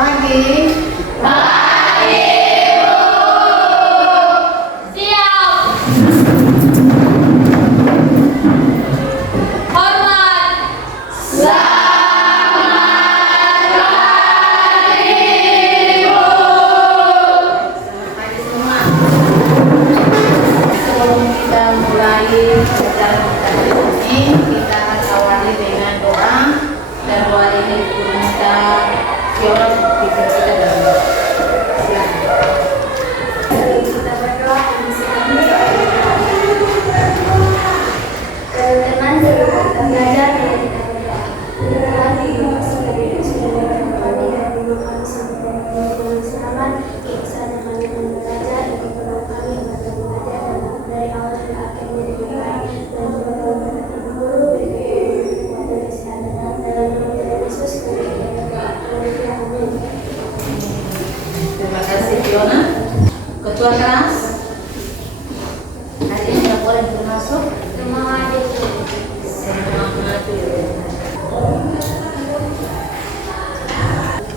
pagi. Pagi, Bu. Siap. Hormat. Selamat pagi, Bu. Selamat pagi semua. Sebelum kita mulai pelajaran kita hari ini, kita akan awali dengan doa, dan doa ini guru minta Fiona pimpin kita dalam doa. Silakan. Kita berdoa kondisi kami teman belajar yang kita berdoa. Tuhan terima kasih kami sudah datang kami dan ibu kami sampai dengan selamat. Kesana kami belajar ibu kami akan belajar dari awal hingga akhir menjadi baik dan juga guru dari kesehatan dalam nama Yesus kami berdoa. Amin. Terima kasih Fiona. Ketua kelas. Hari ini tidak boleh termasuk. Semangat. Semangat.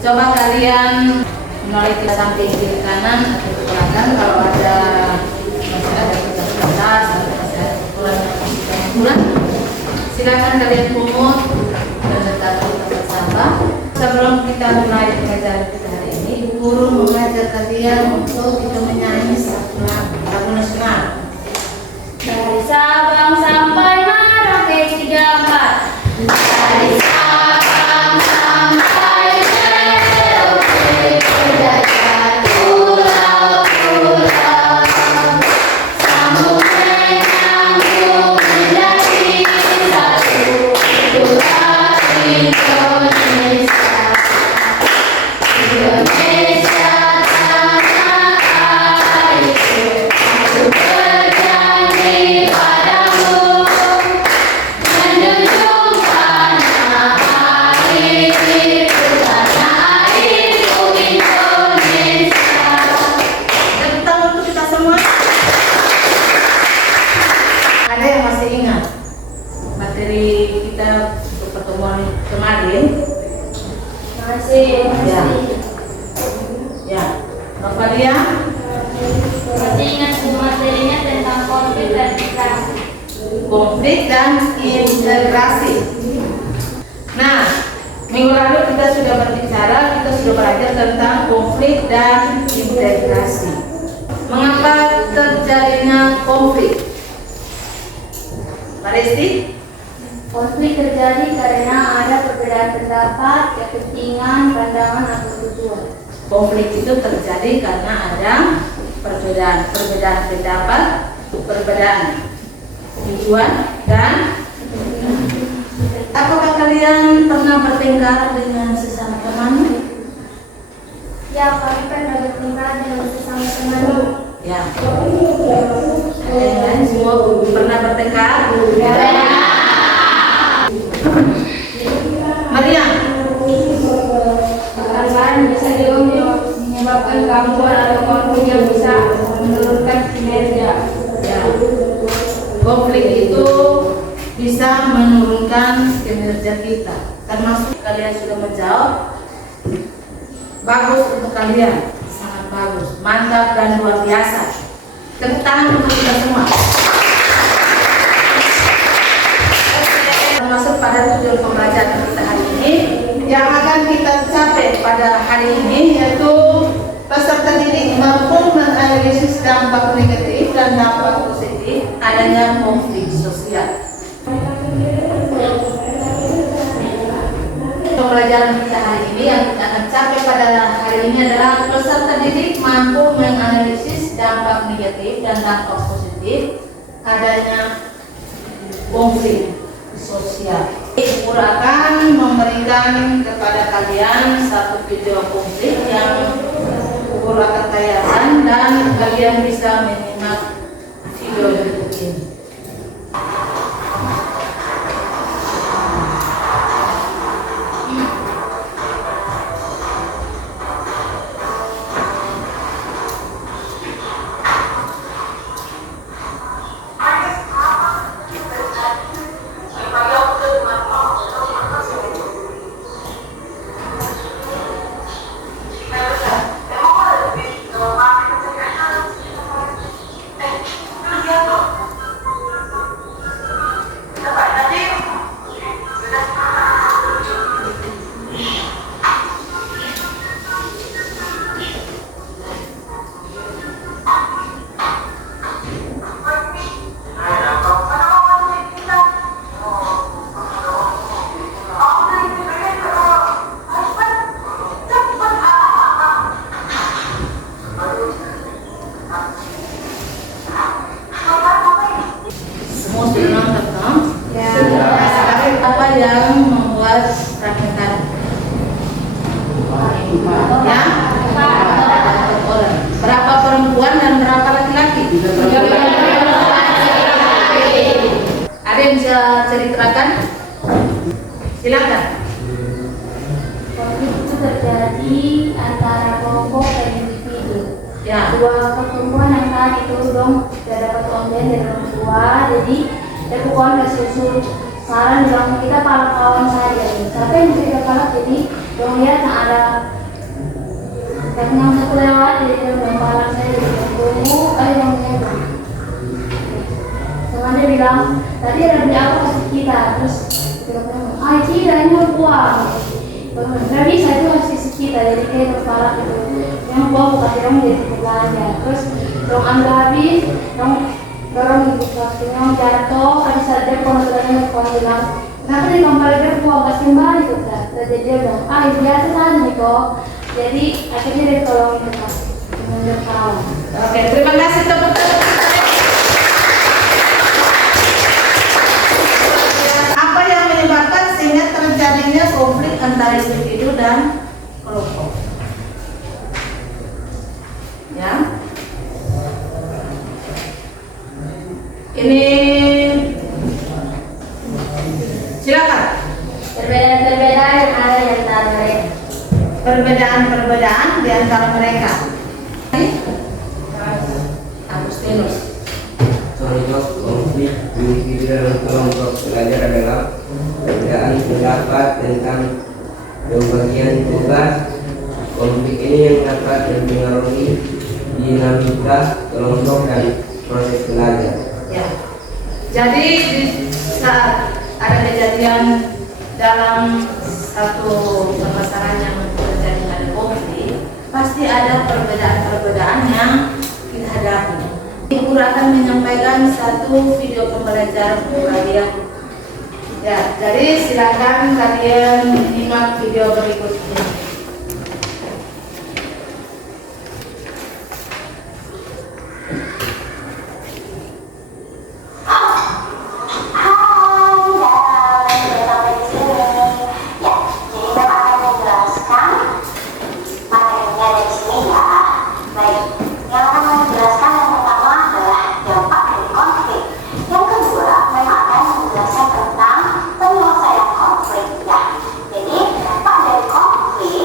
Coba kalian mulai ke samping kiri kanan atau ke belakang kalau ada masih ada tugas atau masih ada kurang. Silakan kalian pungut dan letakkan di tempat sampah. Sebelum kita mulai pelajaran kita hari ini, Ibu Guru mengajar kalian untuk kita menyanyi satu lagu nasional. Dari Sabang sampai Merauke 34. Dari Sabang sampai Merauke berjajah pulau-pulau. Sambung menyambung menjadi satu itulah Indonesia. Indonesia tanah airku, aku berjanji padamu menjunjung tanah airku, tanah airku Indonesia. Tepuk tangan untuk kita semua. Ada yang masih ingat materi kita untuk pertemuan kemarin? Masih. Ya, Novalia. Masih ingat materinya tentang konflik dan integrasi. Konflik dan integrasi. Nah, minggu lalu kita sudah berbicara, kita sudah belajar tentang konflik dan integrasi. Mengapa terjadinya konflik? Pak Resti? Konflik terjadi karena ada perbedaan pendapat, kepentingan, pandangan, atau tujuan. Konflik itu terjadi karena ada perbedaan pendapat, perbedaan tujuan, dan apakah kalian pernah bertengkar dengan sesama teman? Ya, kami pernah bertengkar dengan sesama teman. Ya. Ada yang lain semua pernah bertengkar? Maria. Pertengkaran bisa juga menyebabkan gangguan atau konflik yang bisa menurunkan kinerja. Ya. Konflik itu bisa menurunkan kinerja kita. Termasuk kalian sudah menjawab. Bagus untuk kalian, sangat bagus, mantap dan luar biasa. Tepuk tangan untuk kita semua. Termasuk pada tujuan pembelajaran kita hari ini yang akan kita capai pada hari ini, yaitu peserta didik mampu menganalisis dampak negatif dan dampak positif adanya konflik sosial. Pembelajaran kita hari ini yang kita akan capai pada hari ini adalah peserta didik mampu menganalisis dampak negatif dan dampak positif adanya konflik sosial. Guru akan memberikan kepada kalian satu video konflik yang guru akan tayangkan dan kalian bisa menyimak video berikut ini. Ya, berapa perempuan dan berapa laki-laki? Ada yang bisa ceritakan? Silakan. Konflik itu terjadi antara kelompok dan individu. Ya. Dua perempuan yang tadi itu dong tidak dapat komplain dari orang tua, jadi perempuan kasih usul saran bilang kita palak kawan saja. Tapi yang kita palak jadi dong lihat nah ada yang satu lewat jadi dong palak saya jadi tunggu dong lihat. Sama dia bilang tadi ada beli apa kasih kita terus kita bilang tidak ini uang. Nggak bisa itu harus isi kita jadi kayak berpalak gitu yang buang bukan dong jadi belanja terus dong ambil habis dong dorong ibu waktunya jatuh habis saja konsulennya bilang kenapa nih kembali berbuang nggak kembali gitu kan jadi dia bilang biasa saja nih kok jadi akhirnya dia tolong itu kan menurut kawan. Oke, terima kasih teman-teman. Apa yang menyebabkan sehingga terjadinya konflik antara individu dan kelompok? Ya, ini silakan. Perbedaan-perbedaan yang ada di antara mereka. Perbedaan-perbedaan di antara mereka. Agustinus. Contoh konflik individu dalam kelompok belajar adalah perbedaan pendapat tentang pembagian tugas. Konflik ini yang dapat mempengaruhi dinamika kelompok dan proses belajar. Ya. Jadi di saat ada kejadian dalam satu permasalahan yang terjadi ada konflik, pasti ada perbedaan-perbedaan yang kita hadapi. Ibu akan menyampaikan satu video pembelajaran untuk kalian. Ya, jadi silakan kalian menyimak video berikut ini. Jadi dampak dari konflik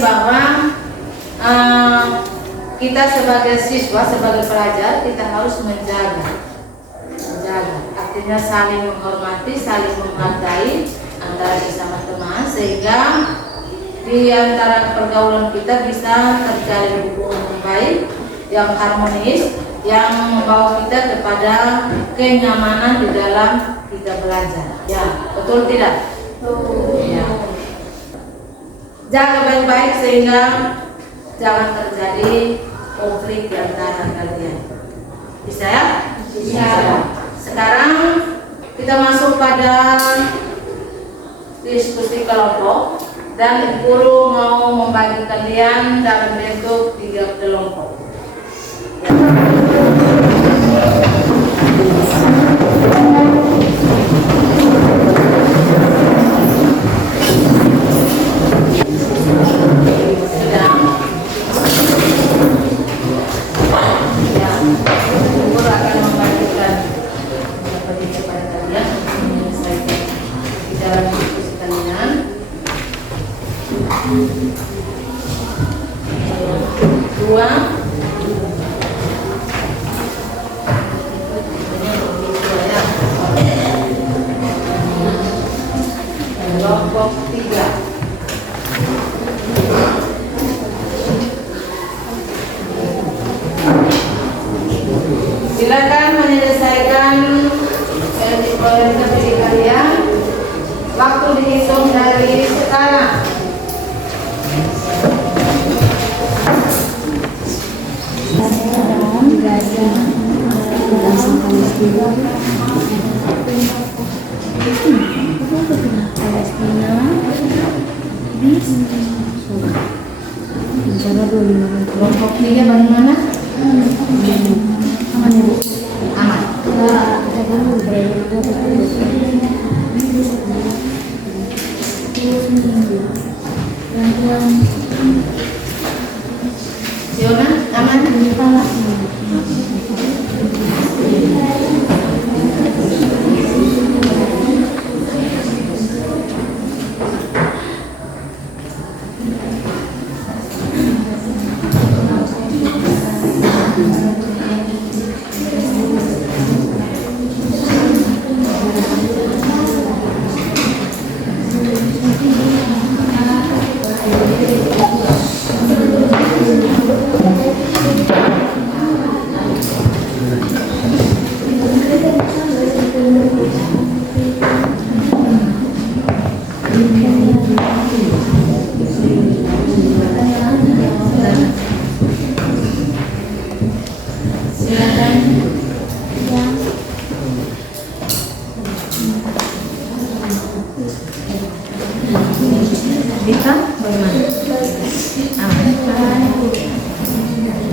bahwa kita sebagai siswa, sebagai pelajar, kita harus menjaga. Artinya saling menghormati, saling menghargai antara sesama teman, sehingga di antara pergaulan kita bisa terjalin hubungan yang baik, yang harmonis, yang membawa kita kepada kenyamanan di dalam kita belajar. Ya, betul tidak? Ya. Jaga baik-baik sehingga jangan terjadi konflik di antara kalian. Bisa ya? Bisa. Sekarang kita masuk pada diskusi kelompok dan guru mau membagi kalian dalam bentuk 3 kelompok. Kelompok 3. Silakan menyelesaikan diproses diri kalian. Waktu dihitung dari sekarang. Kelompok 3 bagaimana? Aman. Siona, aman? Bisa bagaimana?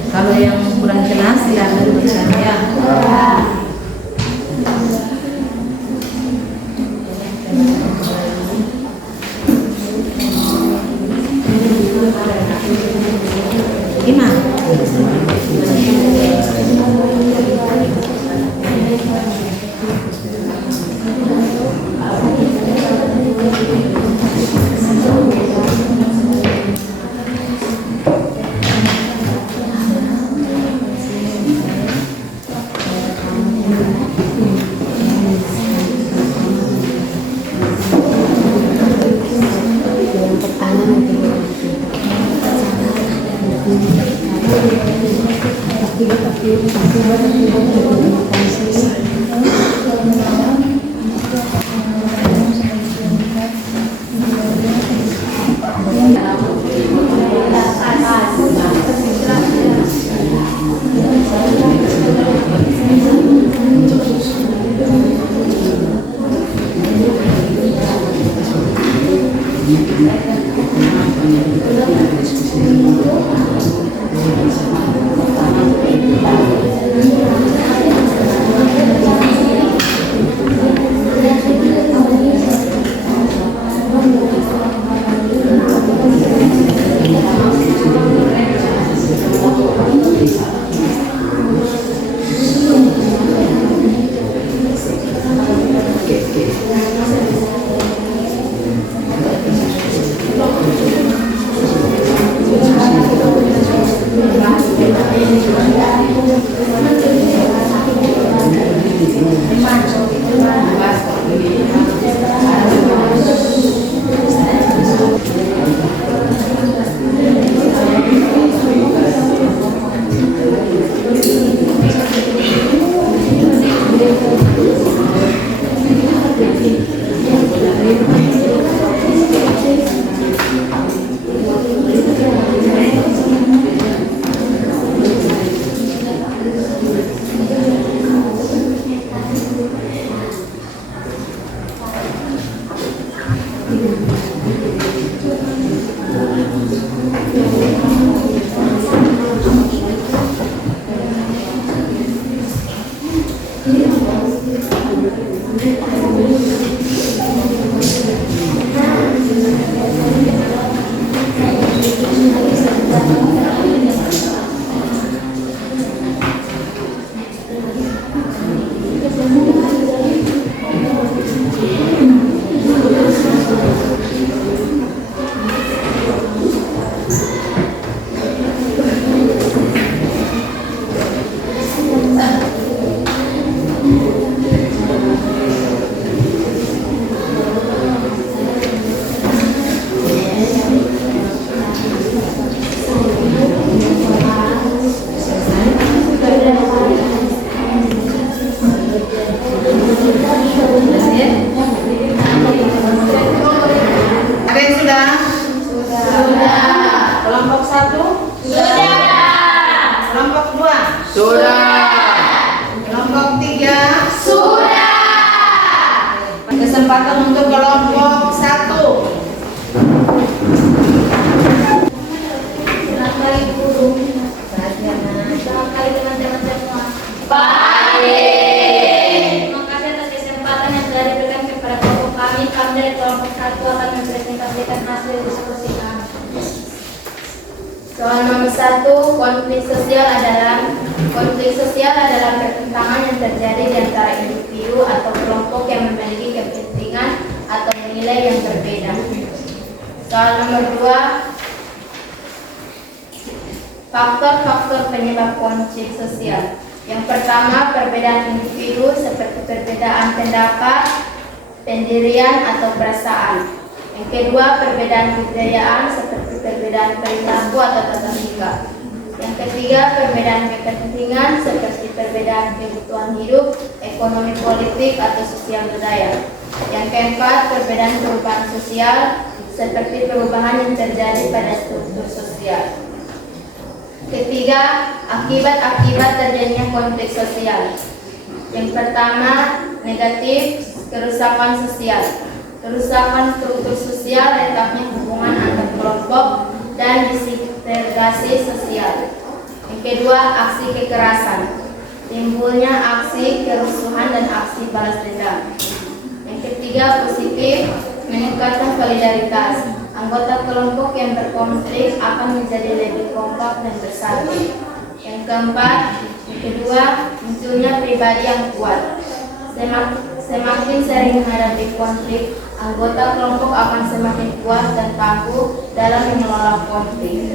Kalau yang kurang jelas silakan bertanya. Gimana? Kelompok 3. Sudah. Kesempatan untuk kelompok 1. Selamat pagi guru. Selamat pagi teman-teman semua. Terima kasih atas kesempatan yang telah diberikan kepada kelompok kami. Kami dari kelompok 1 akan mempresentasikan hasil diskusi kami. Soal nomor 1, konflik sosial adalah pertentangan yang terjadi di antara individu atau kelompok yang memiliki kepentingan atau nilai yang berbeda. Soal nomor 2, faktor-faktor penyebab konflik sosial. Yang pertama, perbedaan individu seperti perbedaan pendapat, pendirian atau perasaan. Yang kedua, perbedaan kebudayaan seperti perbedaan perilaku atau tata tingkah. Yang ketiga, perbedaan kepentingan seperti perbedaan kebutuhan hidup, ekonomi politik atau sosial budaya. Yang keempat, perbedaan perubahan sosial seperti perubahan yang terjadi pada struktur sosial. Ketiga, akibat-akibat terjadinya konflik sosial. Yang pertama, negatif, kerusakan sosial. Kerusakan struktur sosial letaknya hubungan antar kelompok dan disintegrasi sosial. Yang kedua, aksi kekerasan. Timbulnya aksi kerusuhan dan aksi balas dendam. Yang ketiga, positif, meningkatkan solidaritas. Anggota kelompok yang berkonflik akan menjadi lebih kompak dan bersatu. Yang keempat, yang kedua, munculnya pribadi yang kuat. Semakin sering menghadapi konflik, anggota kelompok akan semakin kuat dan tangguh dalam mengelola konflik.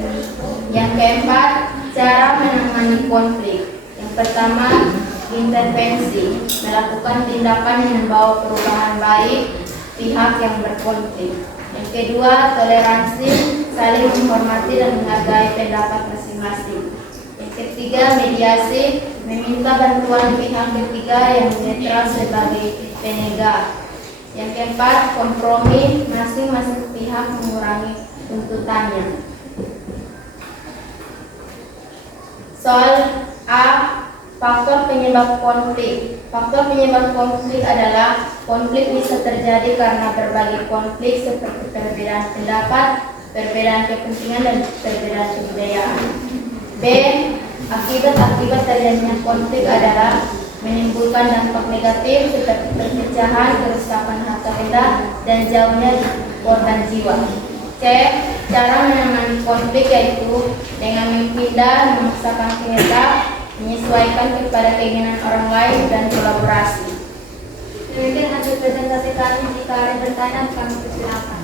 Yang keempat, cara menangani konflik. Yang pertama, intervensi, melakukan tindakan yang membawa perubahan baik pihak yang berkonflik. Yang kedua, toleransi, saling menghormati dan menghargai pendapat masing-masing. Yang ketiga, mediasi, meminta bantuan pihak ketiga yang netral sebagai penegak. Yang keempat, kompromi, masing-masing pihak mengurangi tuntutannya. Soal A, faktor penyebab konflik. Faktor penyebab konflik adalah konflik bisa terjadi karena berbagai konflik seperti perbedaan pendapat, perbedaan kepentingan, dan perbedaan kebudayaan. B, akibat-akibat terjadinya konflik adalah menimbulkan dampak negatif seperti perpecahan, kerusakan harta benda, dan jauhnya korban jiwa. C, cara menangani konflik yaitu dengan menghindar, memaksakan kehendak, menyesuaikan kepada keinginan orang lain, dan kolaborasi. Demikian hasil presentasi kami. Jika ada pertanyaan, kami persilakan.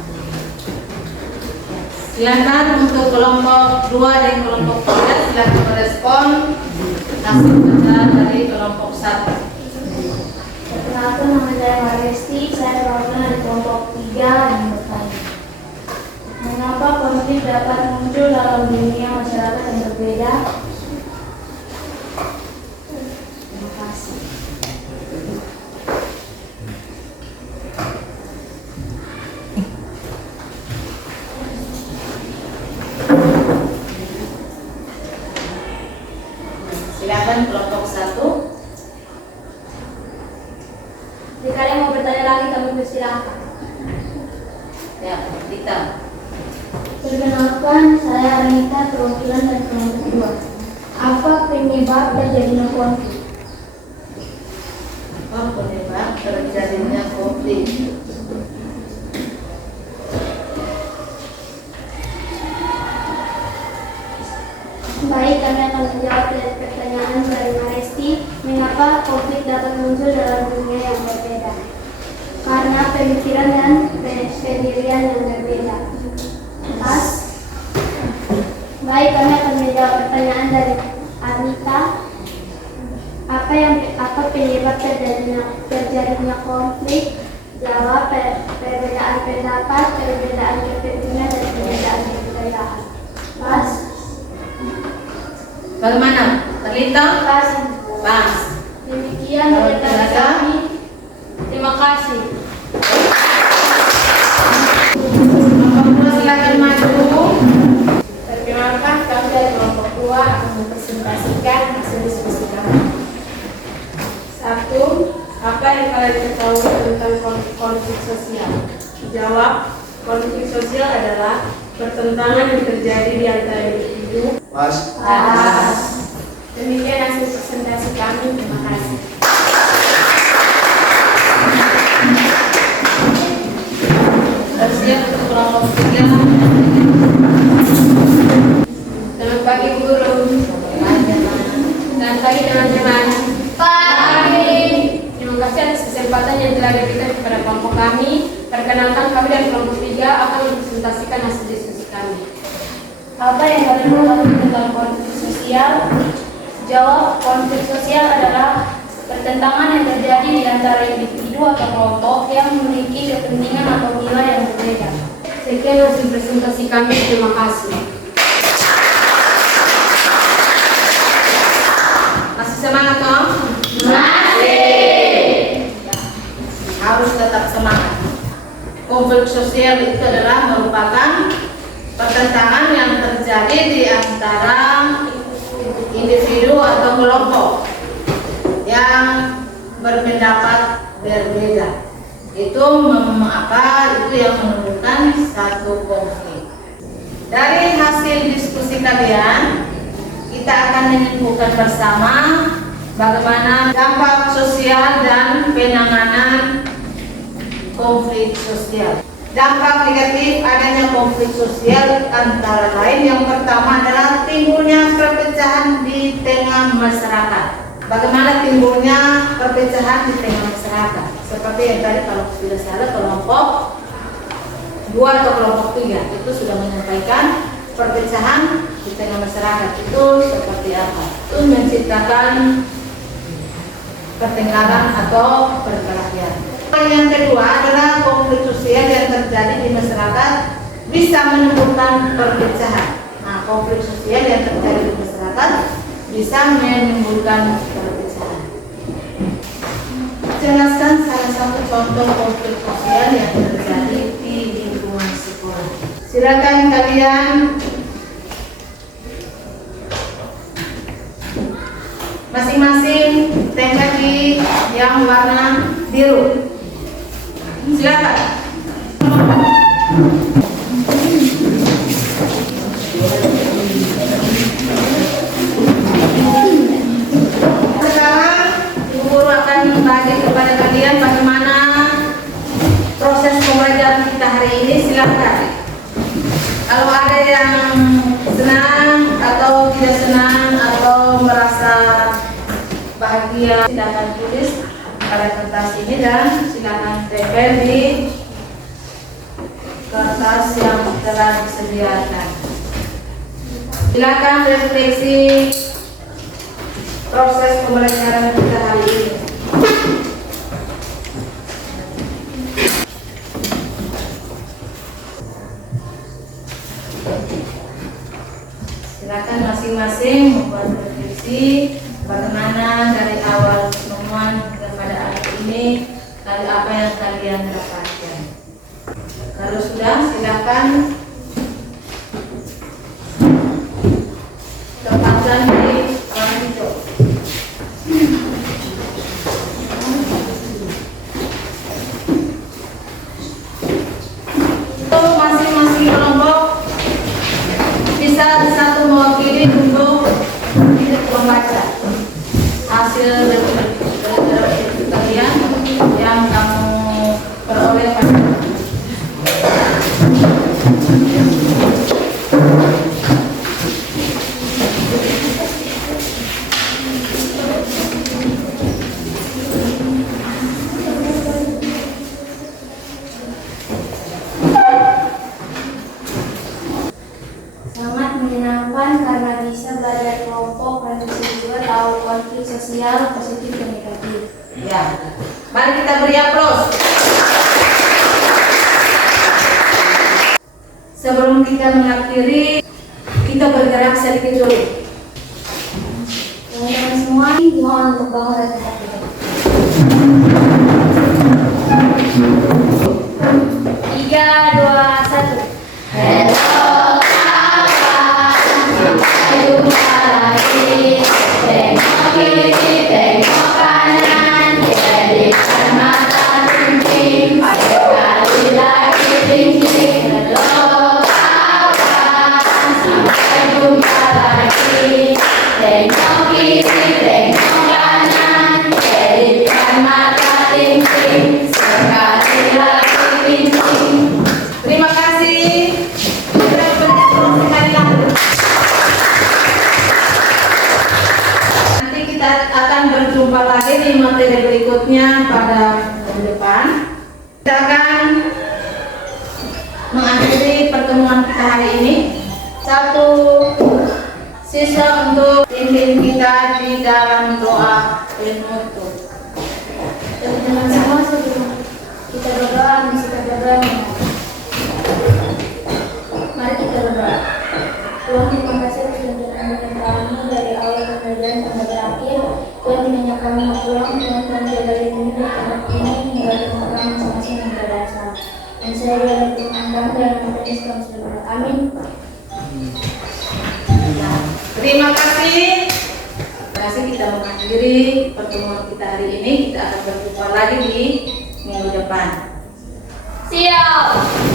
Silakan untuk kelompok 2 dan kelompok 3 silakan merespon hasil baca dari kelompok 1. Perkenalkan, nama saya Mariesti. Saya perwakilan dari kelompok 3 yang bertanya. Mengapa konflik dapat muncul dalam dunia masyarakat yang berbeda? Terima kasih. Silakan kelompok 1. Jika ada yang mau bertanya lagi, kami persilakan. Ya, Dita. Perkenalkan, saya Anita, perwakilan dari kelompok 2. Apa penyebab terjadinya konflik? Apa penyebab terjadinya konflik? Baik, kami akan menjawab pertanyaan dari Mariesti. Mengapa konflik dapat muncul dalam dunia yang berbeda? Karena pemikiran dan pendirian yang berbeda. Pas. Baik, kami akan menjawab pertanyaan dari Anita. Apa penyebab terjadinya konflik? Jawab, perbedaan pendapat, perbedaan kepentingan, dan perbedaan kebudayaan. Pas. Bagaimana? Terlinta? Pas. Pas. Demikian presentasi kami. Terima kasih. Kelompok 2 silakan maju. Perkenalkan, kami dari kelompok 2 mahasiswa akan mempresentasikan hasil diskusi kami. 1. Apa yang kalian ketahui tentang konflik sosial? Jawab, konflik sosial adalah pertentangan yang terjadi di antara individu. Demikian hasil presentasi kami. Terima kasih. Bersiap untuk kelompok 3. Selamat pagi guru. Selamat pagi teman-teman. Terima kasih atas kesempatan yang telah diberikan kepada kelompok kami. Perkenalkan, kami dari kelompok 3 akan mempresentasikan hasil diskusi kami. Apa yang kalian ketahui tentang konflik sosial? Jawab, konflik sosial adalah pertentangan yang terjadi di antara individu atau kelompok yang memiliki kepentingan atau nilai yang berbeda. Sekian hasil presentasi kami. Terima kasih. Masih semangat toh? Harus tetap semangat. Konflik sosial itu adalah merupakan pertentangan yang terjadi di antara individu atau kelompok yang berpendapat berbeda. Itu yang menunjukkan satu konflik. Dari hasil diskusi kalian, kita akan menyimpulkan bersama bagaimana dampak sosial dan penanganan konflik sosial. Dampak negatif adanya konflik sosial antara lain yang pertama adalah timbulnya perpecahan di tengah masyarakat. Bagaimana timbulnya perpecahan di tengah masyarakat? Seperti yang tadi kalau tidak salah kelompok 2 atau kelompok 3 itu sudah menyampaikan perpecahan di tengah masyarakat itu seperti apa? Itu menciptakan pertengkaran atau perkelahian. Yang kedua adalah konflik sosial yang terjadi di masyarakat bisa menimbulkan perpecahan. Nah, konflik sosial yang terjadi di masyarakat bisa menimbulkan perpecahan. Jelaskan salah satu contoh konflik sosial yang terjadi di lingkungan sekolah. Silakan kalian masing-masing tempel di yang warna biru. Silakan. Sekarang Ibu Guru akan membagi kepada kalian bagaimana proses pembelajaran kita hari ini. Silakan. Kalau ada yang senang atau tidak senang atau merasa bahagia, silakan tulis pada kertas ini dan silakan tempel di kertas yang telah disediakan. Silakan refleksi proses pembelajaran kita hari ini. Silakan masing-masing membuat refleksi bagaimana dari awal penemuan pada hari ini, kali apa yang kalian dapatkan. Kalau sudah, silakan tempatkan di ruang hijau. Untuk masing-masing kelompok bisa satu mewakili untuk membaca hasil kalian yang kamu peroleh pada Sangat menyenangkan karena bisa belajar kelompok dan bisa juga tahu konflik sosial positif dan negatif. ya. Mari kita beri aplaus. Sebelum kita mengakhiri, kita bergerak sedikit dulu. Teman-teman semua, mohon untuk bangun dan tetap tegak. 3, 2, 1. Hello, kawan. Jumpa akan berjumpa lagi di materi berikutnya pada minggu depan. Kita akan mengakhiri pertemuan kita hari ini. Satu sisa untuk pimpin kita di dalam doa penutup. Teman-teman semua, sebelum kita berdoa, kita berdoa. Mari kita berdoa. Tuhan, terima kasih atas tuntunan yang kami dari awal pengajaran sampai berakhir. Tuhan, dimana kami mau pulang, Tuhan jaga lindungi anak ini hingga teman-teman masing-masing yang berasal. Dan saya berdoa Tuhan kami dalam nama Yesus kami sudah berdoa. Amin. Terima kasih. Terima kasih, kita mengakhiri pertemuan kita hari ini. Kita akan berjumpa lagi di minggu depan. Siap.